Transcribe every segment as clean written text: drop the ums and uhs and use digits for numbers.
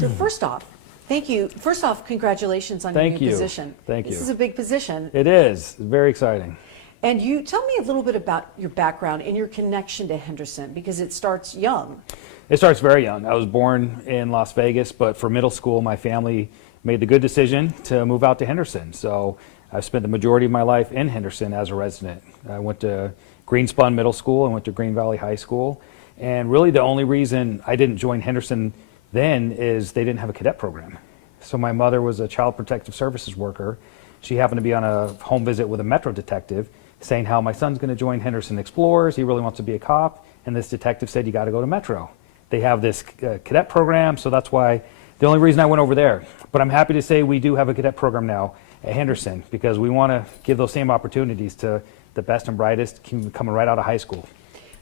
So first off, thank you. First off, congratulations on your new position. Thank you. This is a big position. It is. It's very exciting. And you tell me a little bit about your background and your connection to Henderson, because it starts young. It starts very young. I was born in Las Vegas, but for middle school, my family made the good decision to move out to Henderson. So I've spent the majority of my life in Henderson as a resident. I went to Greenspun Middle School and went to Green Valley High School. And really the only reason I didn't join Henderson then is they didn't have a cadet program. So my mother was a child protective services worker. She happened to be on a home visit with a Metro detective saying how my son's going to join Henderson Explorers. He really wants to be a cop. And this detective said, you got to go to Metro. They have this cadet program, so that's why the only reason I went over there. But I'm happy to say we do have a cadet program now at Henderson, because we want to give those same opportunities to the best and brightest coming right out of high school.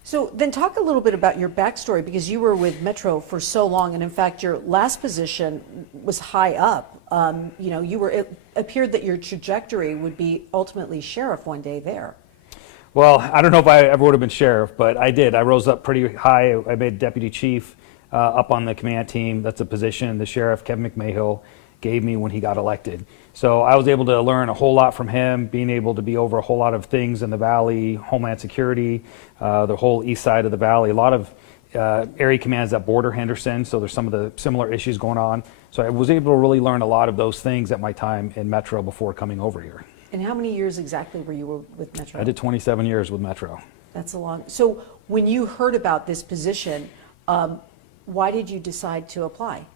So then talk a little bit about your backstory, because you were with Metro for so long, and in fact your last position was high up. It appeared that your trajectory would be ultimately sheriff one day there. Well, I don't know if I ever would have been sheriff, but I did. I rose up pretty high. I made deputy chief up on the command team. That's a position the sheriff, Kevin McMahill, gave me when he got elected. So I was able to learn a whole lot from him, being able to be over a whole lot of things in the Valley, Homeland Security, the whole east side of the Valley, a lot of area commands that border Henderson, so there's some of the similar issues going on. So I was able to really learn a lot of those things at my time in Metro before coming over here. And how many years exactly were you with Metro? I did 27 years with Metro. That's a long. So when you heard about this position, why did you decide to apply?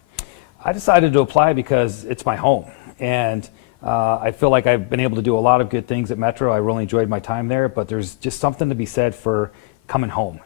I decided to apply because it's my home, and I feel like I've been able to do a lot of good things at Metro. I really enjoyed my time there, but there's just something to be said for coming home,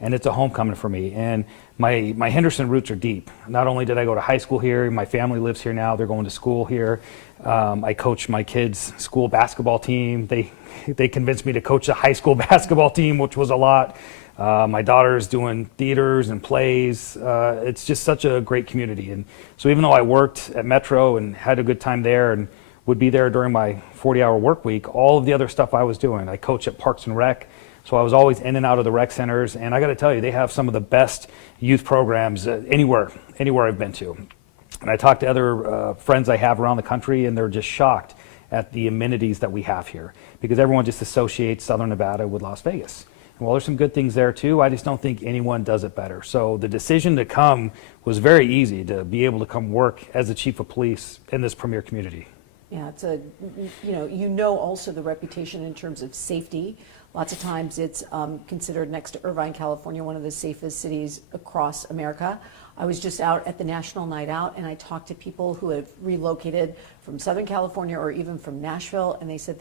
and it's a homecoming for me. And my Henderson roots are deep. Not only did I go to high school here, my family lives here now, they're going to school here. I coach my kids' school basketball team. They convinced me to coach a high school basketball team, which was a lot. My daughter's doing theaters and plays. It's just such a great community. And so even though I worked at Metro and had a good time there and would be there during my 40-hour work week, all of the other stuff I was doing, I coach at Parks and Rec, so I was always in and out of the rec centers. And I got to tell you, they have some of the best youth programs anywhere I've been to. And I talked to other friends I have around the country, and they're just shocked at the amenities that we have here, because everyone just associates Southern Nevada with Las Vegas. And while there's some good things there too, I just don't think anyone does it better. So the decision to come was very easy, to be able to come work as the chief of police in this premier community. Yeah, it's also the reputation in terms of safety. Lots of times it's considered, next to Irvine, California, one of the safest cities across America. I was just out at the National Night Out, and I talked to people who have relocated from Southern California or even from Nashville, and they said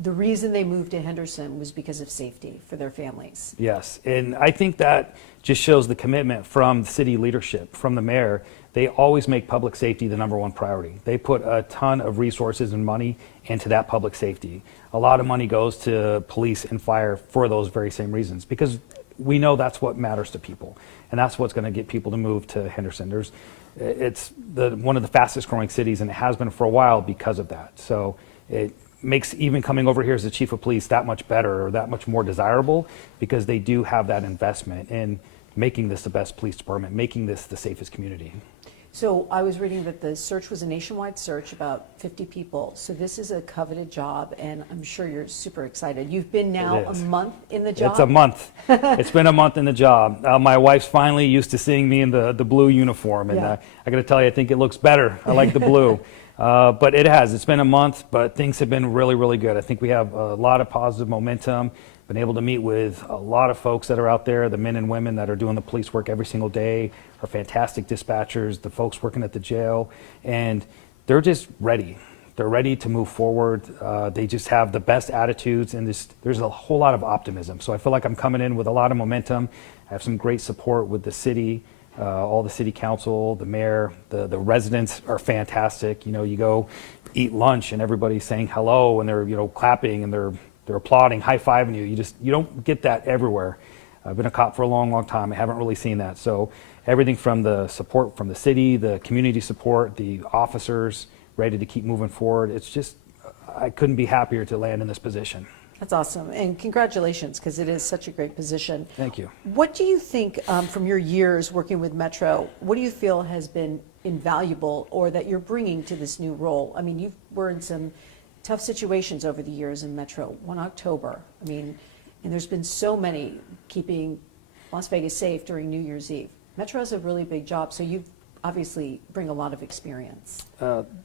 the reason they moved to Henderson was because of safety for their families. Yes, and I think that just shows the commitment from the city leadership, from the mayor. They always make public safety the #1 priority. They put a ton of resources and money into that public safety. A lot of money goes to police and fire for those very same reasons, because we know that's what matters to people, and that's what's going to get people to move to Henderson. It's one of the fastest growing cities, and it has been for a while because of that. So it makes even coming over here as the chief of police that much better, or that much more desirable, because they do have that investment in making this the best police department, making this the safest community. So I was reading that the search was a nationwide search, about 50 people. So this is a coveted job, and I'm sure you're super excited. You've been now a month in the job? It's a month. It's been a month in the job. My wife's finally used to seeing me in the blue uniform, and I got to tell you, I think it looks better. I like the blue. But it's been a month, but things have been really, really good. I think we have a lot of positive momentum. Been able to meet with a lot of folks that are out there, the men and women that are doing the police work every single day, are fantastic dispatchers, the folks working at the jail, and they're just ready. They're ready to move forward. They just have the best attitudes, and there's a whole lot of optimism. So I feel like I'm coming in with a lot of momentum. I have some great support with the city, all the city council, the mayor, the residents are fantastic. You go eat lunch and everybody's saying hello, and they're clapping, and they're applauding, high-fiving you. You don't get that everywhere. I've been a cop for a long, long time. I haven't really seen that. So everything from the support from the city, the community support, the officers ready to keep moving forward. It's just, I couldn't be happier to land in this position. That's awesome. And congratulations, because it is such a great position. Thank you. What do you think, from your years working with Metro, what do you feel has been invaluable or that you're bringing to this new role? I mean, you were in some tough situations over the years in Metro. 1 October, I mean, and there's been so many keeping Las Vegas safe during New Year's Eve. Metro has a really big job, so you obviously bring a lot of experience.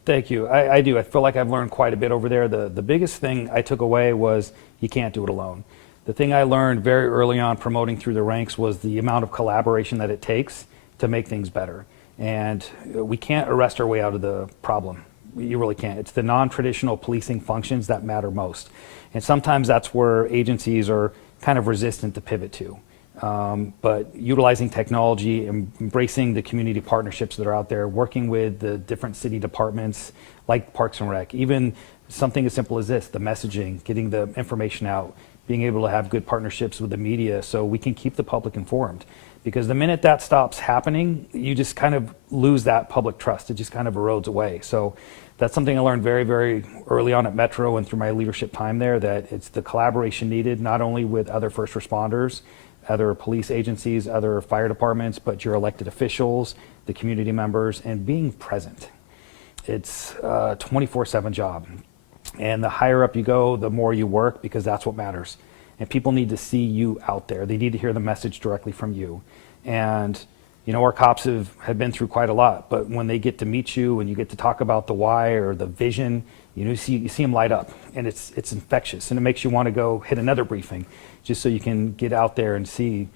Thank you. I do. I feel like I've learned quite a bit over there. The biggest thing I took away was you can't do it alone. The thing I learned very early on promoting through the ranks was the amount of collaboration that it takes to make things better. And we can't arrest our way out of the problem. You really can't. It's the non-traditional policing functions that matter most. And sometimes that's where agencies are kind of resistant to pivot to. But utilizing technology, embracing the community partnerships that are out there, working with the different city departments like Parks and Rec, even something as simple as this, the messaging, getting the information out, being able to have good partnerships with the media so we can keep the public informed. Because the minute that stops happening, you just kind of lose that public trust. It just kind of erodes away. So that's something I learned very, very early on at Metro and through my leadership time there, that it's the collaboration needed, not only with other first responders, other police agencies, other fire departments, but your elected officials, the community members, and being present. It's a 24/7 job. And the higher up you go, the more you work, because that's what matters. And people need to see you out there. They need to hear the message directly from you. And you know, our cops have been through quite a lot, but when they get to meet you and you get to talk about the why or the vision, you see them light up, and it's infectious, and it makes you want to go hit another briefing just so you can get out there and see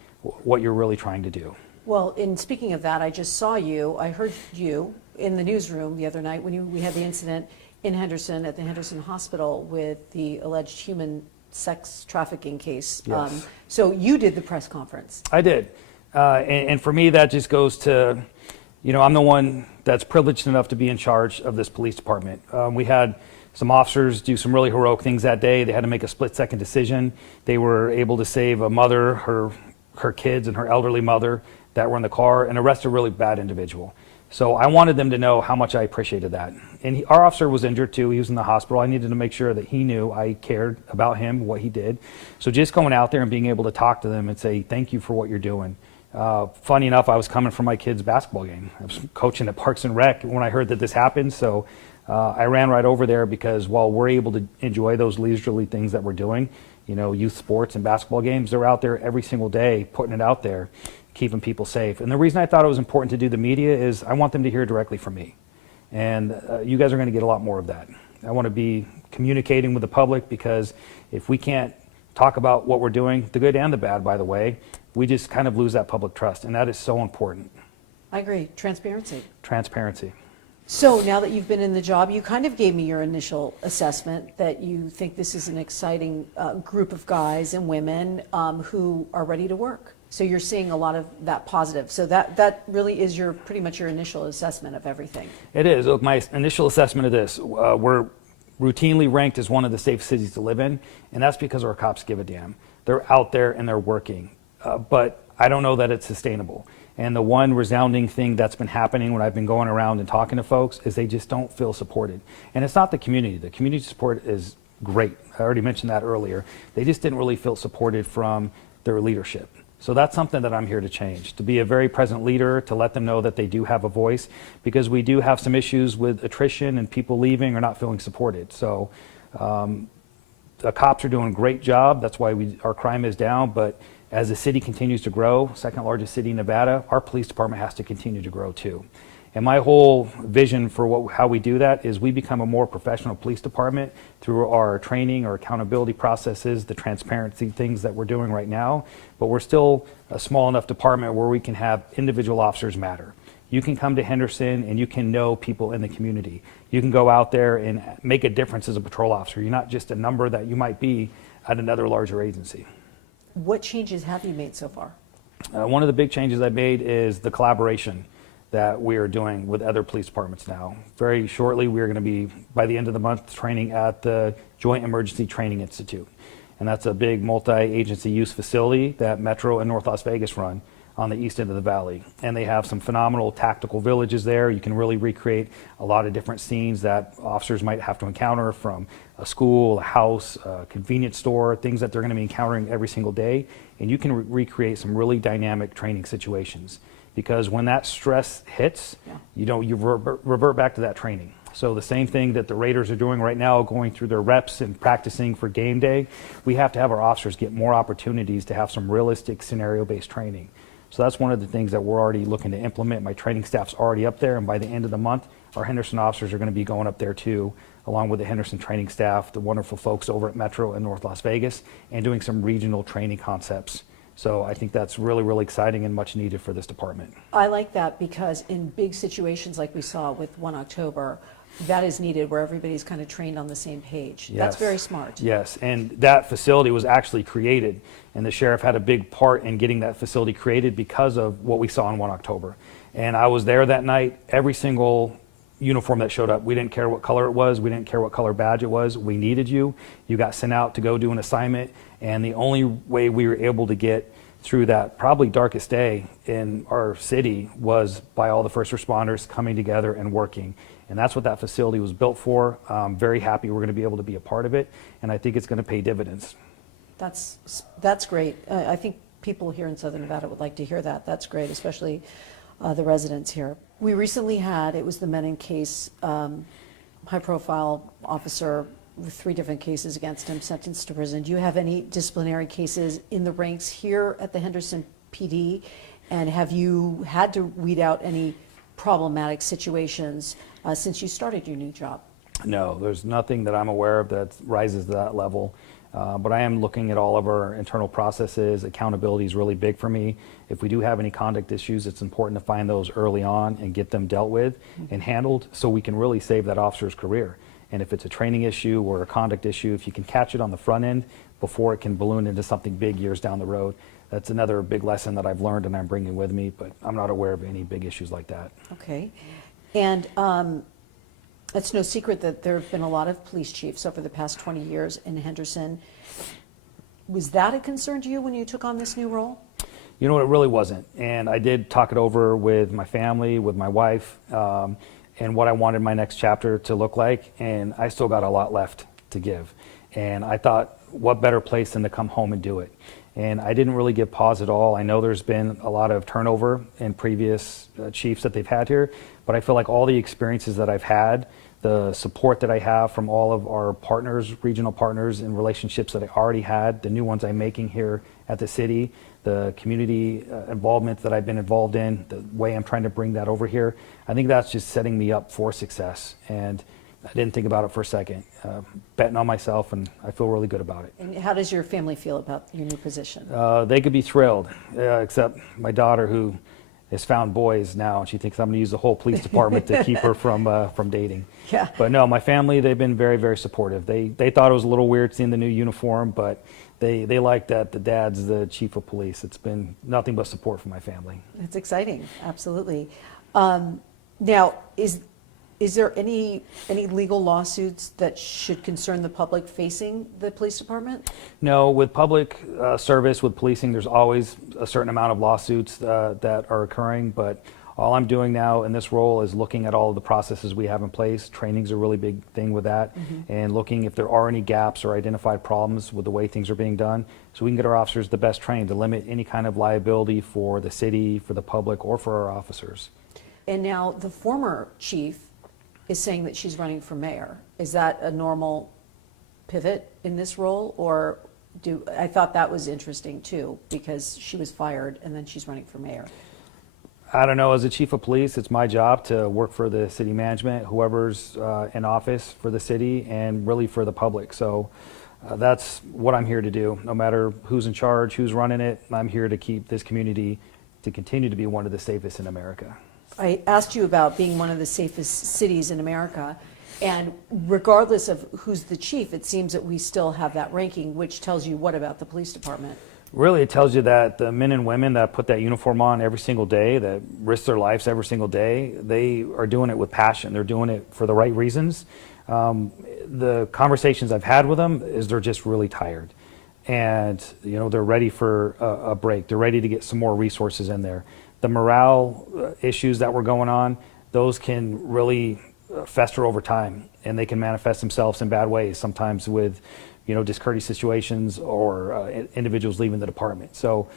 what you're really trying to do. Well, in speaking of that, I just saw you, I heard you in the newsroom the other night when we had the incident in Henderson at the Henderson Hospital with the alleged human sex trafficking case. Yes. So you did the press conference. I did. And for me, that just goes to, you know, I'm the one that's privileged enough to be in charge of this police department. We had some officers do some really heroic things that day. They had to make a split-second decision. They were able to save a mother, her kids, and her elderly mother that were in the car, and arrest a really bad individual. So I wanted them to know how much I appreciated that. And our officer was injured too. He was in the hospital. I needed to make sure that he knew I cared about him, what he did. So just going out there and being able to talk to them and say, thank you for what you're doing. Funny enough, I was coming from my kid's basketball game. I was coaching at Parks and Rec when I heard that this happened. So I ran right over there, because while we're able to enjoy those leisurely things that we're doing, you know, youth sports and basketball games, they're out there every single day putting it out there, keeping people safe. And the reason I thought it was important to do the media is I want them to hear directly from me. And you guys are going to get a lot more of that. I want to be communicating with the public, because if we can't talk about what we're doing, the good and the bad, by the way, we just kind of lose that public trust, and that is so important. I agree. Transparency. Transparency. So now that you've been in the job, you kind of gave me your initial assessment that you think this is an exciting group of guys and women who are ready to work. So you're seeing a lot of that positive. So that really is pretty much your initial assessment of everything. It is. Look, my initial assessment of this, we're routinely ranked as one of the safest cities to live in, and that's because our cops give a damn. They're out there and they're working. But I don't know that it's sustainable. And the one resounding thing that's been happening when I've been going around and talking to folks is they just don't feel supported. And it's not the community. The community support is great. I already mentioned that earlier. They just didn't really feel supported from their leadership. So that's something that I'm here to change, to be a very present leader, to let them know that they do have a voice, because we do have some issues with attrition and people leaving or not feeling supported. So the cops are doing a great job. That's why our crime is down. But as the city continues to grow, second largest city in Nevada, our police department has to continue to grow too. And my whole vision for how we do that is we become a more professional police department through our training, our accountability processes, the transparency things that we're doing right now. But we're still a small enough department where we can have individual officers matter. You can come to Henderson and you can know people in the community. You can go out there and make a difference as a patrol officer. You're not just a number that you might be at another larger agency. What changes have you made so far? One of the big changes I've made is the collaboration that we are doing with other police departments now. Very shortly, we're going to be, by the end of the month, training at the Joint Emergency Training Institute. And that's a big multi-agency use facility that Metro and North Las Vegas run. on the east end of the valley. And they have some phenomenal tactical villages there. You can really recreate a lot of different scenes that officers might have to encounter, from a school, a house, a convenience store, things that they're going to be encountering every single day. And you can recreate some really dynamic training situations, because when that stress hits, you revert back to that training. So the same thing that the Raiders are doing right now, going through their reps and practicing for game day, we have to have our officers get more opportunities to have some realistic scenario-based training. So that's one of the things that we're already looking to implement. My training staff's already up there, and by the end of the month, our Henderson officers are going to be going up there too, along with the Henderson training staff, the wonderful folks over at Metro in North Las Vegas, and doing some regional training concepts. So I think that's really, really exciting and much needed for this department. I like that, because in big situations like we saw with 1 October, that is needed, where everybody's kind of trained on the same page. Yes. That's very smart. Yes, and that facility was actually created, and the sheriff had a big part in getting that facility created because of what we saw on 1 October. And I was there that night. Every single uniform that showed up, we didn't care what color it was, we didn't care what color badge it was, we needed you. You got sent out to go do an assignment, and the only way we were able to get through that probably darkest day in our city was by all the first responders coming together and working. And that's what that facility was built for. I'm very happy we're going to be able to be a part of it, and I think it's going to pay dividends. That's great. I think people here in Southern Nevada would like to hear that. That's great, especially the residents here. We recently had, it was the Menon case, high-profile officer with 3 different cases against him, sentenced to prison. Do you have any disciplinary cases in the ranks here at the Henderson PD? And have you had to weed out any problematic situations since you started your new job? No, there's nothing that I'm aware of that rises to that level. But I am looking at all of our internal processes. Accountability is really big for me. If we do have any conduct issues, it's important to find those early on and get them dealt with and handled, so we can really save that officer's career. And if it's a training issue or a conduct issue, if you can catch it on the front end before it can balloon into something big years down the road, that's another big lesson that I've learned and I'm bringing with me, but I'm not aware of any big issues like that. Okay. And it's no secret that there have been a lot of police chiefs over the past 20 years in Henderson. Was that a concern to you when you took on this new role? You know what, it really wasn't. And I did talk it over with my family, with my wife, and what I wanted my next chapter to look like, and I still got a lot left to give. And I thought, what better place than to come home and do it? And I didn't really give pause at all. I know there's been a lot of turnover in previous chiefs that they've had here, but I feel like all the experiences that I've had, the support that I have from all of our partners, regional partners, and relationships that I already had, the new ones I'm making here at the city, the community involvement that I've been involved in, the way I'm trying to bring that over here, I think that's just setting me up for success. And I didn't think about it for a second. Betting on myself, and I feel really good about it. And how does your family feel about your new position? They could be thrilled, except my daughter, who has found boys now, and she thinks I'm going to use the whole police department to keep her from dating. Yeah. But no, my family, they've been very, very supportive. They thought it was a little weird seeing the new uniform, but they like that the dad's the chief of police. It's been nothing but support from my family. It's exciting, absolutely. Now, is there any legal lawsuits that should concern the public facing the police department? No, with public service, with policing, there's always a certain amount of lawsuits that are occurring, but all I'm doing now in this role is looking at all of the processes we have in place. Training's a really big thing with that, and looking if there are any gaps or identified problems with the way things are being done, so we can get our officers the best trained to limit any kind of liability for the city, for the public, or for our officers. And now the former chief is saying that she's running for mayor. Is that a normal pivot in this role, or I thought that was interesting too, because she was fired and then she's running for mayor. I don't know, as a chief of police, it's my job to work for the city management, whoever's in office for the city, and really for the public. So that's what I'm here to do. No matter who's in charge, who's running it, I'm here to keep this community to continue to be one of the safest in America. I asked you about being one of the safest cities in America, and regardless of who's the chief, it seems that we still have that ranking, which tells you what about the police department? Really, it tells you that the men and women that put that uniform on every single day, that risk their lives every single day, they are doing it with passion. They're doing it for the right reasons. The conversations I've had with them is they're just really tired. and they're ready for a break. They're ready to get some more resources in there. The morale issues that were going on, those can really fester over time, and they can manifest themselves in bad ways, sometimes with discourteous situations or individuals leaving the department. So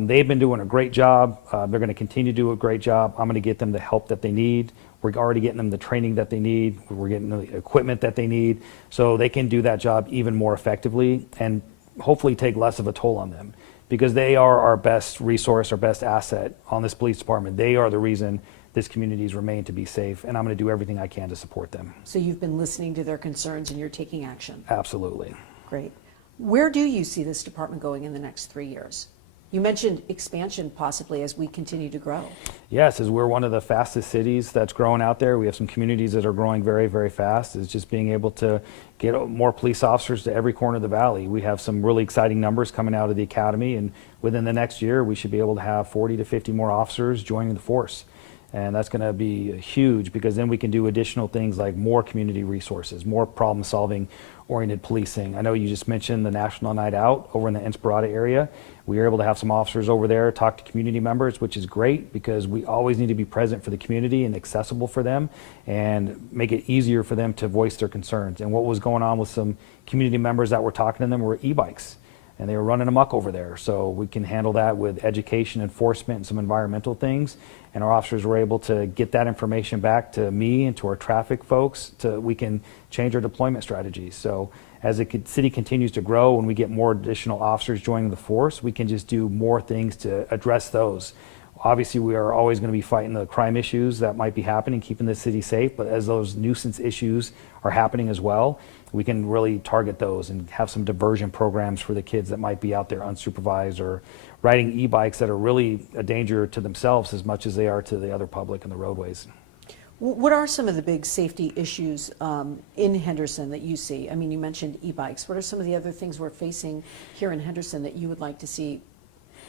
they've been doing a great job. They're going to continue to do a great job. I'm going to get them the help that they need. We're already getting them the training that they need. We're getting the equipment that they need, so they can do that job even more effectively and hopefully take less of a toll on them, because they are our best resource, our best asset on this police department. They are the reason this community's remained to be safe, and I'm going to do everything I can to support them. So you've been listening to their concerns and you're taking action. Absolutely. Great. Where do you see this department going in the next 3 years? You mentioned expansion possibly as we continue to grow. Yes, as we're one of the fastest cities that's growing out there. We have some communities that are growing very, very fast. It's just being able to get more police officers to every corner of the valley. We have some really exciting numbers coming out of the academy, and within the next year, we should be able to have 40 to 50 more officers joining the force. And that's going to be huge, because then we can do additional things like more community resources, more problem-solving oriented policing. I know you just mentioned the National Night Out over in the Inspirata area. We were able to have some officers over there talk to community members, which is great, because we always need to be present for the community and accessible for them and make it easier for them to voice their concerns. And what was going on with some community members that were talking to them were e-bikes, and they were running amok over there. So we can handle that with education, enforcement, and some environmental things. And our officers were able to get that information back to me and to our traffic folks, we can change our deployment strategies. So as the city continues to grow and we get more additional officers joining the force, we can just do more things to address those. Obviously, we are always going to be fighting the crime issues that might be happening, keeping the city safe, but as those nuisance issues are happening as well, we can really target those and have some diversion programs for the kids that might be out there unsupervised or riding e-bikes that are really a danger to themselves as much as they are to the other public in the roadways. What are some of the big safety issues in Henderson that you see? I mean, you mentioned e-bikes. What are some of the other things we're facing here in Henderson that you would like to see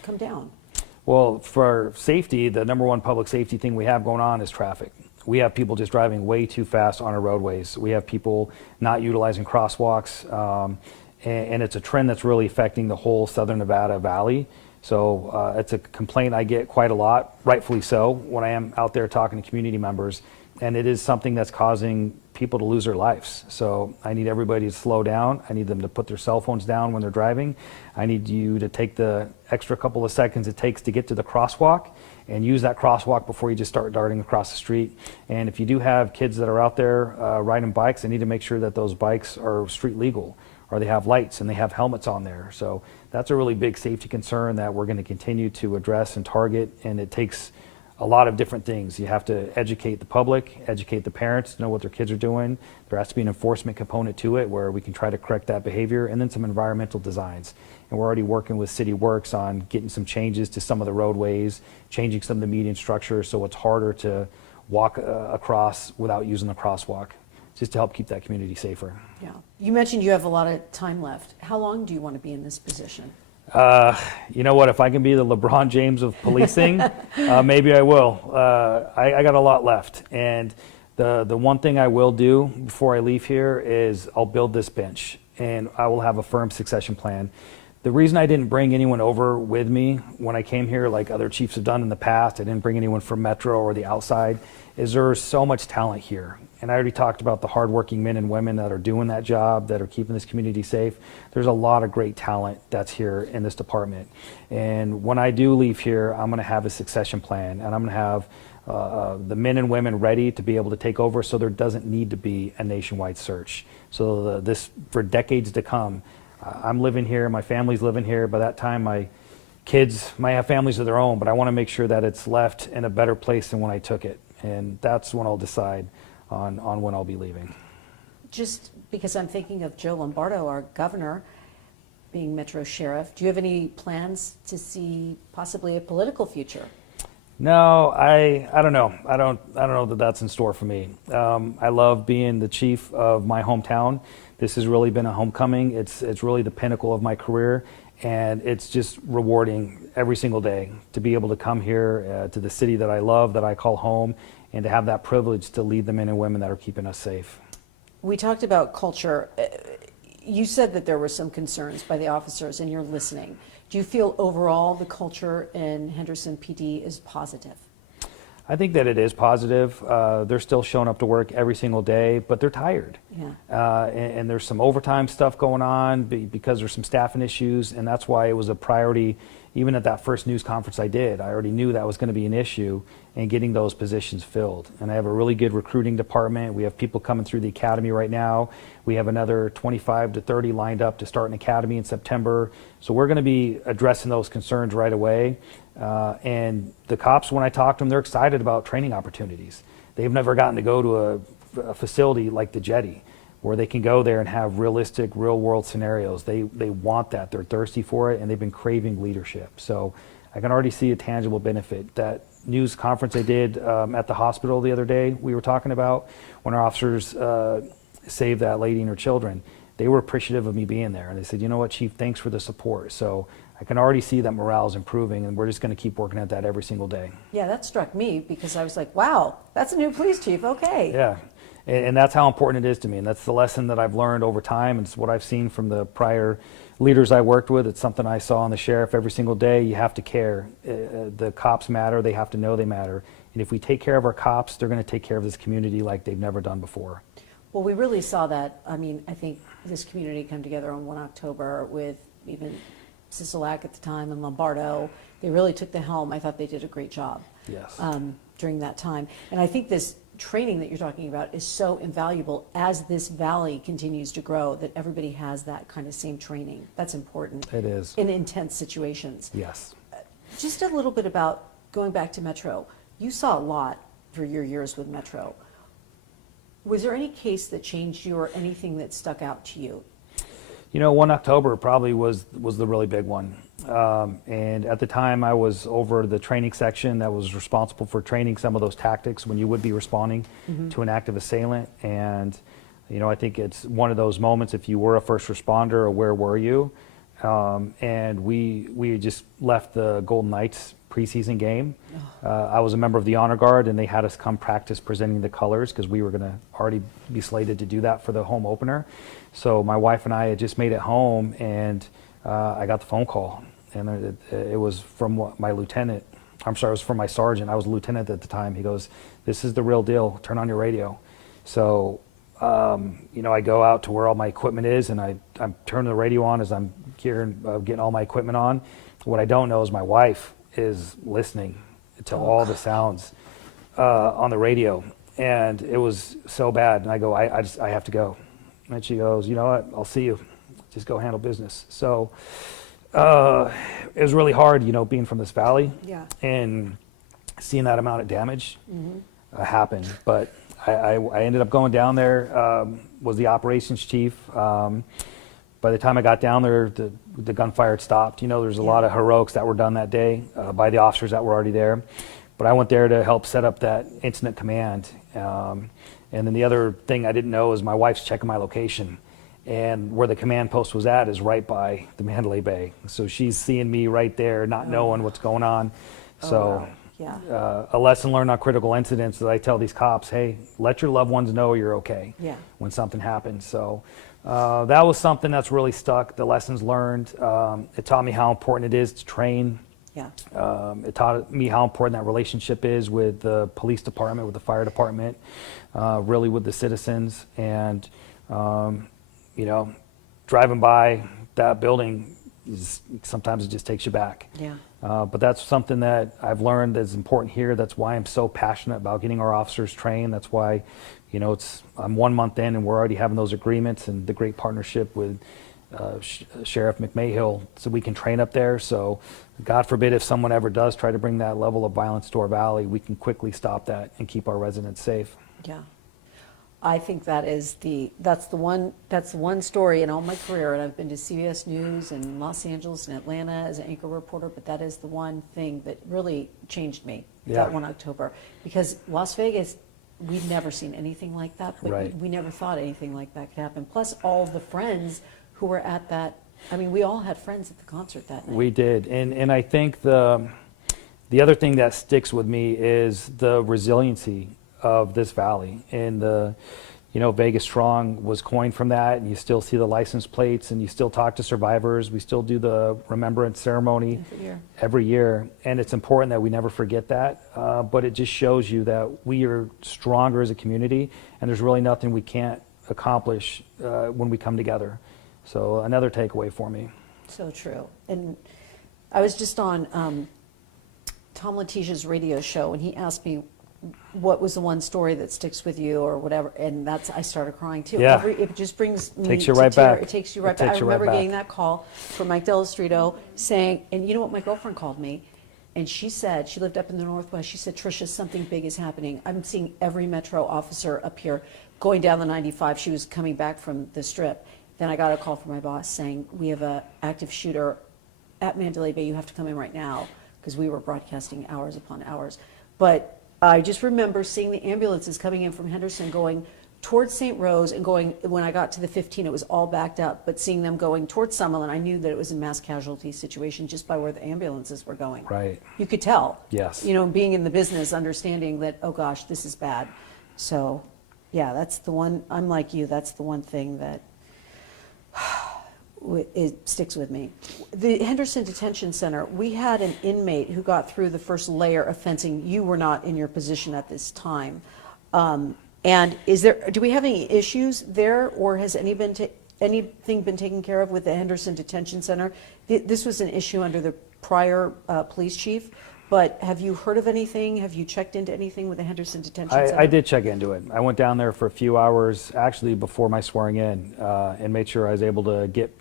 come down? Well, for safety, the number one public safety thing we have going on is traffic. We have people just driving way too fast on our roadways. We have people not utilizing crosswalks, and it's a trend that's really affecting the whole Southern Nevada Valley. So it's a complaint I get quite a lot, rightfully so, when I am out there talking to community members, and it is something that's causing people to lose their lives. So I need everybody to slow down. I need them to put their cell phones down when they're driving. I need you to take the extra couple of seconds it takes to get to the crosswalk and use that crosswalk before you just start darting across the street. And if you do have kids that are out there riding bikes, I need to make sure that those bikes are street legal, or they have lights and they have helmets on there. So that's a really big safety concern that we're going to continue to address and target, and it takes a lot of different things. You have to educate the public, educate the parents, know what their kids are doing. There has to be an enforcement component to it where we can try to correct that behavior, and then some environmental designs. And we're already working with City Works on getting some changes to some of the roadways, changing some of the median structure so it's harder to walk across without using the crosswalk, just to help keep that community safer. Yeah. You mentioned you have a lot of time left. How long do you want to be in this position? You know what, if I can be the LeBron James of policing, maybe I will. I got a lot left. And the one thing I will do before I leave here is I'll build this bench, and I will have a firm succession plan. The reason I didn't bring anyone over with me when I came here, like other chiefs have done in the past, I didn't bring anyone from Metro or the outside, is there's so much talent here. And I already talked about the hardworking men and women that are doing that job, that are keeping this community safe. There's a lot of great talent that's here in this department. And when I do leave here, I'm going to have a succession plan, and I'm going to have the men and women ready to be able to take over, so there doesn't need to be a nationwide search. So this, for decades to come, I'm living here, my family's living here. By that time, my kids might have families of their own, but I want to make sure that it's left in a better place than when I took it. And that's when I'll decide on when I'll be leaving. Just because I'm thinking of Joe Lombardo, our governor, being Metro Sheriff, do you have any plans to see possibly a political future? No, I don't know. I don't know that that's in store for me. I love being the chief of my hometown. This has really been a homecoming. It's really the pinnacle of my career, and it's just rewarding every single day to be able to come here to the city that I love, that I call home, and to have that privilege to lead the men and women that are keeping us safe. We talked about culture. you said that there were some concerns by the officers, and you're listening. Do you feel overall the culture in Henderson PD is positive? I think that it is positive. They're still showing up to work every single day, but they're tired. Yeah. And there's some overtime stuff going on because there's some staffing issues, and that's why it was a priority. Even at that first news conference I did, I already knew that was going to be an issue in getting those positions filled. And I have a really good recruiting department. We have people coming through the academy right now. We have another 25 to 30 lined up to start an academy in September. So we're going to be addressing those concerns right away. And the cops, when I talk to them, they're excited about training opportunities. They've never gotten to go to a facility like the Jetty, where they can go there and have realistic, real-world scenarios. They want that. They're thirsty for it, and they've been craving leadership. So I can already see a tangible benefit. That news conference I did at the hospital the other day, we were talking about when our officers saved that lady and her children. They were appreciative of me being there, and they said, "You know what, Chief, thanks for the support." So I can already see that morale is improving, and we're just going to keep working at that every single day. Yeah, that struck me because I was like, wow, that's a new police chief, okay. Yeah, and that's how important it is to me, and that's the lesson that I've learned over time, and it's what I've seen from the prior leaders I worked with. It's something I saw in the sheriff every single day. You have to care. The cops matter. They have to know they matter. And if we take care of our cops, they're going to take care of this community like they've never done before. Well, we really saw that. I mean, I think this community come together on 1 October with even Sisolak at the time and Lombardo. They really took the helm. I thought they did a great job. Yes. During that time. And I think this training that you're talking about is so invaluable as this valley continues to grow, that everybody has that kind of same training. That's important. It is. In intense situations. Yes. Just a little bit about going back to Metro. You saw a lot for your years with Metro. Was there any case that changed you or anything that stuck out to you? You know, 1 October probably was the really big one. And at the time, I was over the training section that was responsible for training some of those tactics when you would be responding to an active assailant. And, you know, I think it's one of those moments, if you were a first responder, or where were you? And we had just left the Golden Knights preseason game. I was a member of the Honor Guard, and they had us come practice presenting the colors because we were going to already be slated to do that for the home opener. So my wife and I had just made it home, and I got the phone call, and it was from my lieutenant. I'm sorry, it was from my sergeant. I was a lieutenant at the time. He goes, "This is the real deal. Turn on your radio." So, you know, I go out to where all my equipment is, and I'm turning the radio on as I'm getting all my equipment on. What I don't know is my wife is listening to all the sounds on the radio, and it was so bad. And I go, I have to go. And she goes, "You know what? I'll see you. Just go handle business." So it was really hard, you know, being from this valley and seeing that amount of damage happen. But I ended up going down there, was the operations chief. By the time I got down there, the gunfire had stopped. You know, there's a lot of heroics that were done that day by the officers that were already there. But I went there to help set up that incident command. And then the other thing I didn't know is my wife's checking my location. And where the command post was at is right by the Mandalay Bay. So she's seeing me right there, not knowing what's going on. So a lesson learned on critical incidents that I tell these cops, hey, let your loved ones know you're okay when something happens. So that was something that's really stuck, the lessons learned. It taught me how important it is to train. It taught me how important that relationship is with the police department, with the fire department, really with the citizens. And, you know, driving by that building, sometimes it just takes you back. But that's something that I've learned that's important here. That's why I'm so passionate about getting our officers trained. That's why, you know, I'm 1 month in and we're already having those agreements and the great partnership with Sheriff McMahill so we can train up there. So God forbid if someone ever does try to bring that level of violence to our valley, we can quickly stop that and keep our residents safe. I think that's the one story in all my career, and I've been to CBS News in Los Angeles and Atlanta as an anchor reporter, but that is the one thing that really changed me, that 1 October. Because Las Vegas, we'd never seen anything like that, but we never thought anything like that could happen. Plus all the friends who were at that, I mean, we all had friends at the concert that night. We did, and I think the other thing that sticks with me is the resiliency of this valley and Vegas Strong was coined from that, and you still see the license plates, and you still talk to survivors. We still do the remembrance ceremony every year, and it's important that we never forget that. But it just shows you that we are stronger as a community, and there's really nothing we can't accomplish when we come together. So another takeaway for me. So true. And I was just on Tom Letitia's radio show, and he asked me what was the one story that sticks with you or whatever, and I started crying too. Yeah. It just brings me Takes you to right tear. back. It takes you right It back. I takes you right remember back. getting that call from Mike Delastrito saying, and you know what, my girlfriend called me, and she said, she lived up in the Northwest, she said, Tricia, something big is happening. I'm seeing every Metro officer up here going down the 95. She was coming back from the Strip. Then I got a call from my boss saying, we have an active shooter at Mandalay Bay. You have to come in right now, because we were broadcasting hours upon hours. But I just remember seeing the ambulances coming in from Henderson going towards St. Rose and going, when I got to the 15, it was all backed up, but seeing them going towards Summerlin, I knew that it was a mass casualty situation just by where the ambulances were going. Right. You could tell. Yes. Being in the business, understanding that, oh gosh, this is bad. So, yeah, that's the one, I'm like you, that's the one thing that it sticks with me. The Henderson Detention Center, we had an inmate who got through the first layer of fencing. You were not in your position at this time. And do we have any issues there, or has anything been taken care of with the Henderson Detention Center? This was an issue under the prior police chief, but have you heard of anything? Have you checked into anything with the Henderson Detention Center? I did check into it. I went down there for a few hours, actually before my swearing in, and made sure I was able to get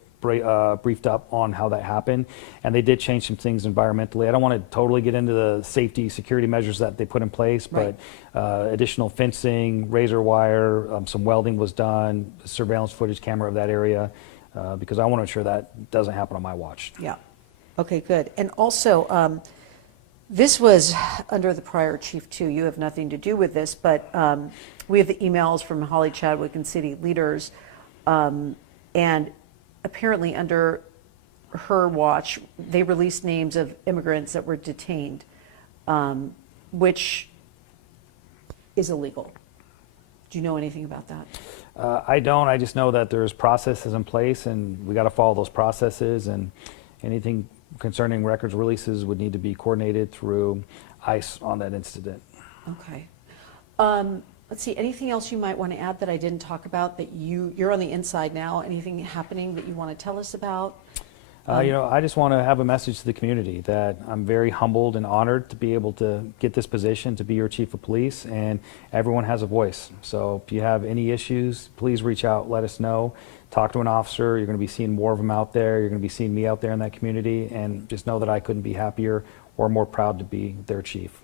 briefed up on how that happened, and they did change some things environmentally. I don't want to totally get into the safety security measures that they put in place, but additional fencing, razor wire, some welding was done, surveillance footage camera of that area, because I want to ensure that doesn't happen on my watch. Yeah. Okay, good. And also, this was under the prior chief too. You have nothing to do with this, but we have the emails from Holly Chadwick and city leaders, and apparently under her watch, they released names of immigrants that were detained, which is illegal. Do you know anything about that? I don't. I just know that there's processes in place, and we got to follow those processes, and anything concerning records releases would need to be coordinated through ICE on that incident. Okay. Let's see, anything else you might want to add that I didn't talk about, that you're on the inside now? Anything happening that you want to tell us about? I just want to have a message to the community that I'm very humbled and honored to be able to get this position, to be your chief of police, and everyone has a voice. So if you have any issues, please reach out, let us know. Talk to an officer. You're going to be seeing more of them out there. You're going to be seeing me out there in that community, and just know that I couldn't be happier or more proud to be their chief.